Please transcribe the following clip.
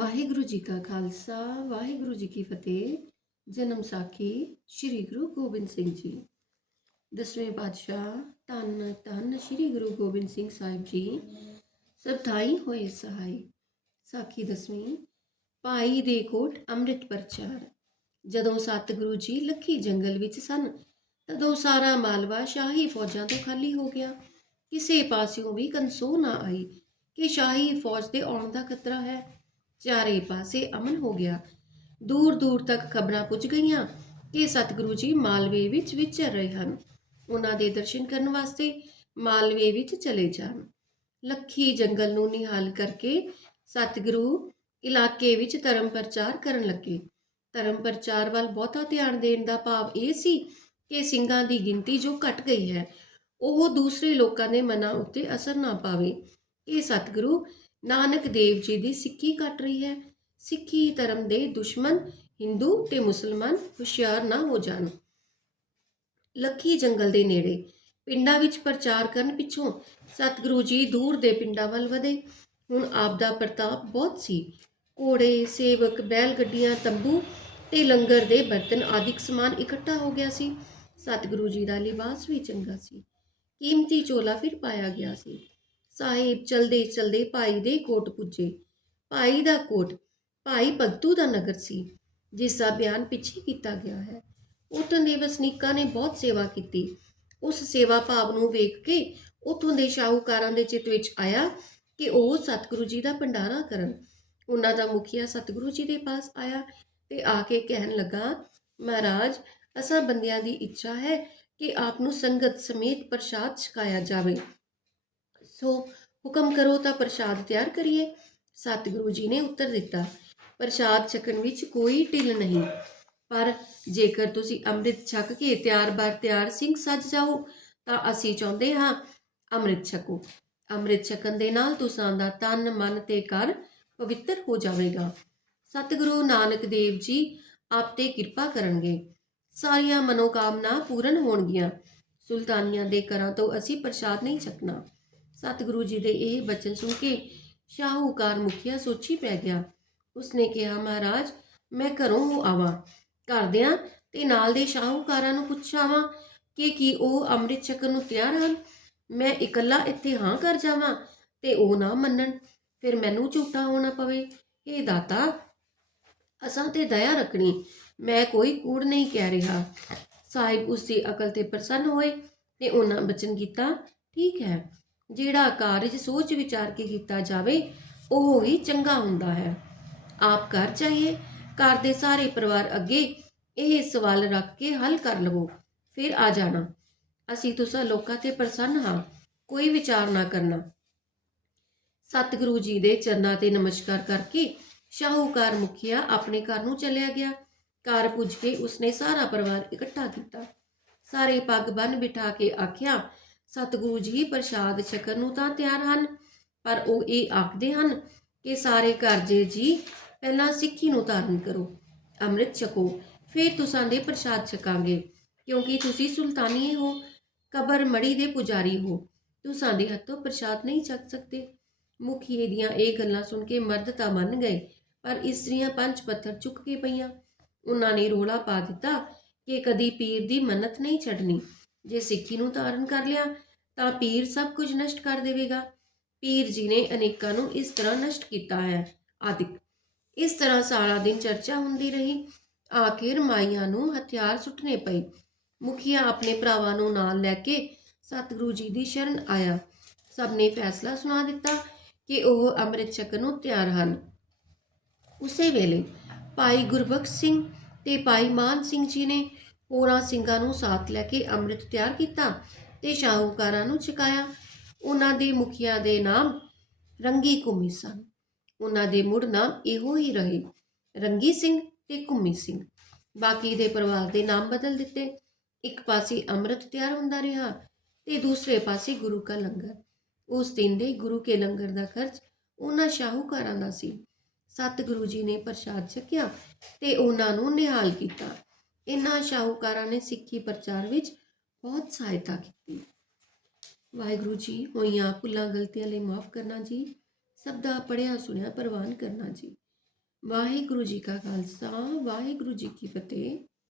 ਵਾਹਿਗੁਰੂ ਜੀ ਕਾ ਖਾਲਸਾ, ਵਾਹਿਗੁਰੂ ਜੀ ਕੀ ਫਤਿਹ। ਜਨਮ ਸਾਖੀ ਸ੍ਰੀ ਗੁਰੂ ਗੋਬਿੰਦ ਸਿੰਘ ਜੀ। ਦਸਵੇਂ ਪਾਤਸ਼ਾਹ, ਧੰਨ ਧੰਨ ਸ੍ਰੀ ਗੁਰੂ ਗੋਬਿੰਦ ਸਿੰਘ ਸਾਹਿਬ ਜੀ। ਸਭ ਹੋਏ ਸਹਾਈ। ਸਾਖੀ ਦਸਵੀਂ, ਭਾਈ ਦੇ ਕੋਟ ਅੰਮ੍ਰਿਤ ਪ੍ਰਚਾਰ। ਜਦੋਂ ਸਤਿਗੁਰੂ ਜੀ ਲੱਖੀ ਜੰਗਲ ਵਿੱਚ ਸਨ, ਤਦੋਂ ਸਾਰਾ ਮਾਲਵਾ ਸ਼ਾਹੀ ਫੌਜਾਂ ਤੋਂ ਖਾਲੀ ਹੋ ਗਿਆ। ਕਿਸੇ ਪਾਸਿਓਂ ਵੀ ਕੰਸੋ ਨਾ ਆਈ ਕਿ ਸ਼ਾਹੀ ਫੌਜ ਦੇ ਆਉਣ ਦਾ ਖਤਰਾ ਹੈ। ਚਾਰੇ ਪਾਸੇ ਅਮਨ ਹੋ ਗਿਆ। ਦੂਰ ਦੂਰ ਤੱਕ ਖਬਰਾਂ ਪੁੱਜ ਗਈਆਂ ਕਿ ਸਤਿਗੁਰੂ ਜੀ ਮਾਲਵੇ ਵਿੱਚ ਵਿਚਰ ਰਹੇ ਹਨ। ਉਹਨਾਂ ਦੇ ਦਰਸ਼ਨ ਕਰਨ ਵਾਸਤੇ ਮਾਲਵੇ ਵਿੱਚ ਚਲੇ ਜਾਣ। ਲੱਖੀ ਜੰਗਲ ਨੂੰ ਨਿਹਾਲ ਕਰਕੇ ਸਤਿਗੁਰੂ ਇਲਾਕੇ ਵਿੱਚ ਧਰਮ ਪ੍ਰਚਾਰ ਕਰਨ ਲੱਗੇ। ਧਰਮ ਪ੍ਰਚਾਰ ਵੱਲ ਬਹੁਤਾ ਧਿਆਨ ਦੇਣ ਦਾ ਭਾਵ ਇਹ ਸੀ ਕਿ ਸਿੰਘਾਂ ਦੀ ਗਿਣਤੀ ਜੋ ਘਟ ਗਈ ਹੈ, ਉਹ ਦੂਸਰੇ ਲੋਕਾਂ ਦੇ ਮਨਾਂ ਉੱਤੇ ਅਸਰ ਨਾ ਪਾਵੇ। ਇਹ ਸਤਿਗੁਰੂ ਨਾਨਕ ਦੇਵ ਜੀ ਦੀ ਸਿੱਖੀ ਕੱਟ ਰਹੀ ਹੈ। ਸਿੱਖੀ ਧਰਮ ਦੇ ਦੁਸ਼ਮਣ, ਹਿੰਦੂ ਤੇ ਮੁਸਲਮਾਨ ਹੁਸ਼ਿਆਰ ਨਾ ਹੋ ਜਾਣ। ਲੱਖੀ ਜੰਗਲ ਦੇ ਨੇੜੇ, ਪਿੰਡਾਂ ਵਿੱਚ ਪ੍ਰਚਾਰ ਕਰਨ ਪਿੱਛੋਂ ਸਤਿਗੁਰੂ ਜੀ ਦੂਰ ਦੇ ਪਿੰਡਾਂ ਵੱਲ ਵਧੇ। ਹੁਣ ਆਪ ਦਾ ਪ੍ਰਤਾਪ ਬਹੁਤ ਸੀ। ਘੋੜੇ, ਸੇਵਕ, ਬੈਲ ਗੱਡੀਆਂ, ਤੰਬੂ ਤੇ ਲੰਗਰ ਦੇ ਬਰਤਨ ਆਦਿਕ ਸਮਾਨ ਇਕੱਠਾ ਹੋ ਗਿਆ ਸੀ। ਸਤਿਗੁਰੂ ਜੀ ਦਾ ਲਿਬਾਸ ਵੀ ਚੰਗਾ ਸੀ। ਕੀਮਤੀ ਚੋਲਾ ਫਿਰ ਪਾਇਆ ਗਿਆ ਸੀ। ਸਾਹਿਬ ਚਲਦੇ ਚਲਦੇ ਭਾਈ ਦੇ ਕੋਟ ਪੁੱਜੇ। ਭਾਈ ਦਾ ਕੋਟ, ਭਾਈ ਭਗਤੂ ਦਾ ਨਗਰ ਸੀ, ਜਿਸ ਦਾ ਬਿਆਨ ਪਿੱਛੇ ਕੀਤਾ ਗਿਆ ਹੈ। ਉਤੋਂ ਦੇ ਵਸਨੀਕਾਂ ਨੇ ਬਹੁਤ ਸੇਵਾ ਕੀਤੀ। ਉਸ ਸੇਵਾ ਭਾਵ ਨੂੰ ਵੇਖ ਕੇ ਉਥੋਂ ਦੇ ਸ਼ਾਹੂਕਾਰਾਂ ਦੇ ਚਿੱਤ ਵਿੱਚ ਆਇਆ ਕਿ ਉਹ ਸਤਿਗੁਰੂ ਜੀ ਦਾ ਭੰਡਾਰਾ ਕਰਨ। ਉਹਨਾਂ ਦਾ ਮੁਖੀਆ ਸਤਿਗੁਰੂ ਜੀ ਦੇ ਪਾਸ ਆਇਆ ਤੇ ਆ ਕੇ ਕਹਿਣ ਲੱਗਾ, ਮਹਾਰਾਜ, ਅਸਾਂ ਬੰਦਿਆਂ ਦੀ ਇੱਛਾ ਹੈ ਕਿ ਆਪ ਨੂੰ ਸੰਗਤ ਸਮੇਤ ਪ੍ਰਸ਼ਾਦ ਛਕਾਇਆ ਜਾਵੇ। ਸੋ ਹੁਕਮ ਕਰੋ ਤਾਂ ਪ੍ਰਸ਼ਾਦ ਤਿਆਰ ਕਰੀਏ। ਸਤਿਗੁਰੂ ਜੀ ਨੇ ਉੱਤਰ ਦਿੱਤਾ, ਪ੍ਰਸ਼ਾਦ ਛਕਣ ਵਿੱਚ ਕੋਈ ਢਿੱਲ ਨਹੀਂ, ਪਰ ਜੇਕਰ ਤੁਸੀਂ ਅੰਮ੍ਰਿਤ ਛਕ ਕੇ ਤਿਆਰ ਬਰ ਤਿਆਰ ਸਿੰਘ ਸੱਜ ਜਾਓ, ਤਾਂ ਅਸੀਂ ਚਾਹੁੰਦੇ ਹਾਂ ਅੰਮ੍ਰਿਤ ਛਕੋ। ਅੰਮ੍ਰਿਤ ਛਕਣ ਦੇ ਨਾਲ ਤੁਸਾਂ ਦਾ ਤਨ, ਮਨ ਤੇ ਕਰ ਪਵਿੱਤਰ ਹੋ ਜਾਵੇਗਾ। ਸਤਿਗੁਰੂ ਨਾਨਕ ਦੇਵ ਜੀ ਆਪ ਤੇ ਕਿਰਪਾ ਕਰਨਗੇ। ਸਾਰੀਆਂ ਮਨੋਕਾਮਨਾ ਪੂਰਨ ਹੋਣਗੀਆਂ। ਸੁਲਤਾਨੀਆਂ ਦੇ ਘਰਾਂ ਤੋਂ ਅਸੀਂ ਪ੍ਰਸ਼ਾਦ ਨਹੀਂ ਛਕਣਾ। ਸਤਿਗੁਰੂ ਜੀ ਦੇ ਇਹ ਬਚਨ ਸੁਣ ਕੇ ਸ਼ਾਹੂਕਾਰ ਮੁਖੀਆ ਸੋਚੀ ਪੈ ਗਿਆ। ਉਸਨੇ ਕਿਹਾ, ਮਹਾਰਾਜ, ਮੈਂ ਘਰੋਂ ਹੋ ਆਵਾਂ ਕਰਦਿਆਂ ਤੇ ਨਾਲ ਦੇ ਸ਼ਾਹੂਕਾਰਾਂ ਨੂੰ ਪੁੱਛਾਵਾਂ ਕਿ ਕੀ ਉਹ ਅੰਮ੍ਰਿਤ ਛਕਣ ਨੂੰ ਤਿਆਰ ਹਨ? ਮੈਂ ਇਕੱਲਾ ਇੱਥੇ ਹਾਂ ਕਰ ਜਾਵਾਂ ਤੇ ਉਹ ਨਾ ਮੰਨਣ। ਫਿਰ ਮੈਨੂੰ ਝੂਠਾ ਹੋਣਾ ਪਵੇ। ਇਹ ਦਾਤਾ, ਅਸਾਂ ਤੇ ਦਇਆ ਰੱਖਣੀ, ਮੈਂ ਕੋਈ ਕੂੜ ਨਹੀਂ ਕਹਿ ਰਿਹਾ। ਸਾਹਿਬ ਉਸ ਦੀ ਅਕਲ ਤੇ ਪ੍ਰਸੰਨ ਹੋਏ ਤੇ ਉਹਨਾਂ ਬਚਨ ਕੀਤਾ, ਠੀਕ ਹੈ ਜਿਹੜਾ ਕਾਰਜ ਸੋਚ ਵਿਚਾਰ ਕੇ ਕੀਤਾ ਜਾਵੇ, ਉਹ ਹੀ ਚੰਗਾ ਹੁੰਦਾ ਹੈ। ਆਪ ਘਰ ਚਾਹੀਏ ਘਰ ਦੇ ਸਾਰੇ ਪਰਿਵਾਰ ਅੱਗੇ ਇਹ ਸਵਾਲ ਰੱਖ ਕੇ ਹੱਲ ਕਰ ਲਵੋ, ਫਿਰ ਆ ਜਾਣਾ। ਅਸੀਂ ਤੁਸਾਂ ਲੋਕਾਂ ਤੇ ਪ੍ਰਸੰਨ ਹਾਂ, ਕੋਈ ਵਿਚਾਰ ਨਾ ਕਰਨਾ। ਸਤਿਗੁਰੂ ਜੀ ਦੇ ਚਰਨਾਂ ਤੇ ਨਮਸਕਾਰ ਕਰਕੇ ਸ਼ਾਹੂਕਾਰ ਮੁਖੀਆ ਆਪਣੇ ਘਰ ਨੂੰ ਚਲਿਆ ਗਿਆ। ਘਰ ਪੁੱਜ ਕੇ ਉਸਨੇ ਸਾਰਾ ਪਰਿਵਾਰ ਇਕੱਠਾ ਕੀਤਾ। ਸਾਰੇ ਪੱਗ ਬੰਨ ਬਿਠਾ ਕੇ ਆਖਿਆ ਸਤਿਗੁਰੂ ਜੀ ਪ੍ਰਸ਼ਾਦ ਛਕਣ ਨੂੰ ਤਾਂ ਤਿਆਰ ਹਨ, ਪਰ ਉਹ ਇਹ ਆਖਦੇ ਹਨ ਕਿ ਸਾਰੇ ਕਰਜੇ ਜੀ ਪਹਿਲਾਂ ਸਿੱਖੀ ਨੂੰ ਧਾਰਨ ਕਰੋ, ਅੰਮ੍ਰਿਤ ਛਕੋ, ਫਿਰ ਤੁਸਾਂ ਦੇ ਪ੍ਰਸ਼ਾਦ ਛਕਾਂਗੇ, ਕਿਉਂਕਿ ਤੁਸੀਂ ਸੁਲਤਾਨੀਏ ਹੋ, ਕਬਰ ਮੜੀ ਦੇ ਪੁਜਾਰੀ ਹੋ, ਤੁਸਾਂ ਦੇ ਹੱਥੋਂ ਪ੍ਰਸ਼ਾਦ ਨਹੀਂ ਛਕ ਸਕਦੇ। ਮੁਖੀਏ ਦੀਆਂ ਇਹ ਗੱਲਾਂ ਸੁਣ ਕੇ ਮਰਦ ਤਾਂ ਮੰਨ ਗਏ, ਪਰ ਇਸਤਰੀਆਂ ਪੰਜ ਪੱਥਰ ਚੁੱਕ ਕੇ ਪਈਆਂ। ਉਹਨਾਂ ਨੇ ਰੋਲਾ ਪਾ ਦਿੱਤਾ ਕਿ ਕਦੀ ਪੀਰ ਦੀ ਮੰਨਤ ਨਹੀਂ ਛੱਡਣੀ। ਜੇ ਸਿੱਖੀ ਨੂੰ ਧਾਰਨ ਕਰ ਲਿਆ, ਤਾਂ ਪੀਰ ਸਭ ਕੁਝ ਨਸ਼ਟ ਕਰ ਦੇਵੇਗਾ। ਪੀਰ ਜੀ ਨੇ ਅਨੇਕਾਂ ਨੂੰ ਇਸ ਤਰ੍ਹਾਂ ਨਸ਼ਟ ਕੀਤਾ ਹੈ। ਆਦਿਕ, ਇਸ ਤਰ੍ਹਾਂ ਸਾਰਾ ਦਿਨ ਚਰਚਾ ਹੁੰਦੀ ਰਹੀ। ਆਖਿਰ ਮਾਈਆਂ ਨੂੰ ਹਥਿਆਰ ਸੁੱਟਣੇ ਪਏ। ਮੁਖੀਆ ਆਪਣੇ ਭਰਾਵਾਂ ਨੂੰ ਨਾਲ ਲੈ ਕੇ ਸਤਿਗੁਰੂ ਜੀ ਦੀ ਸ਼ਰਨ ਆਇਆ। ਸਭ ਨੇ ਫੈਸਲਾ ਸੁਣਾ ਦਿੱਤਾ ਕਿ ਉਹ ਅੰਮ੍ਰਿਤ ਛਕਣ ਨੂੰ ਤਿਆਰ ਹਨ। ਉਸੇ ਵੇਲੇ ਭਾਈ ਗੁਰਬਖਸ਼ ਸਿੰਘ ਤੇ ਭਾਈ ਮਾਨ ਸਿੰਘ ਜੀ ਨੇ ਹੋਰਾਂ ਸਿੰਘਾਂ ਨੂੰ ਸਾਥ ਲੈ ਕੇ ਅੰਮ੍ਰਿਤ ਤਿਆਰ ਕੀਤਾ ਤੇ ਸ਼ਾਹੂਕਾਰਾਂ ਨੂੰ ਛਕਾਇਆ। ਉਹਨਾਂ ਦੇ ਮੁਖੀਆਂ ਦੇ ਨਾਮ ਰੰਗੀ ਕੁਮੀ ਸਨ। ਉਹਨਾਂ ਦੇ ਮੁੜ ਨਾਮ ਇਹੋ ਹੀ ਰਹੇ, ਰੰਗੀ ਸਿੰਘ ਤੇ ਕੁਮੀ ਸਿੰਘ। ਬਾਕੀ ਦੇ ਪਰਿਵਾਰ ਦੇ ਨਾਮ ਬਦਲ ਦਿੱਤੇ। ਇੱਕ ਪਾਸੇ ਅੰਮ੍ਰਿਤ ਤਿਆਰ ਹੁੰਦਾ ਰਿਹਾ ਤੇ ਦੂਸਰੇ ਪਾਸੇ ਗੁਰੂ ਕਾ ਲੰਗਰ। ਉਸ ਦਿਨ ਦੇ ਗੁਰੂ ਕੇ ਲੰਗਰ ਦਾ ਖਰਚ ਉਹਨਾਂ ਸ਼ਾਹੂਕਾਰਾਂ ਦਾ ਸੀ। ਸਤਿਗੁਰੂ ਜੀ ਨੇ ਪ੍ਰਸ਼ਾਦ ਛਕਿਆ ਤੇ ਉਹਨਾਂ ਨੂੰ ਨਿਹਾਲ ਕੀਤਾ। ਇਨ੍ਹਾਂ ਸ਼ਾਹੂਕਾਰਾਂ ਨੇ ਸਿੱਖੀ ਪ੍ਰਚਾਰ ਵਿੱਚ ਬਹੁਤ ਸਹਾਇਤਾ ਕੀਤੀ। ਵਾਹਿਗੁਰੂ ਜੀ, ਹੋਈਆਂ ਭੁੱਲਾਂ, ਗਲਤੀਆਂ ਲਈ ਮਾਫ ਕਰਨਾ ਜੀ। ਸਭ ਦਾ ਪੜਿਆ ਸੁਣਿਆ, ਪ੍ਰਵਾਨ ਕਰਨਾ ਜੀ। ਵਾਹਿਗੁਰੂ ਜੀ ਕਾ ਖਾਲਸਾ, ਵਾਹਿਗੁਰੂ ਜੀ ਕੀ ਫਤਿਹ।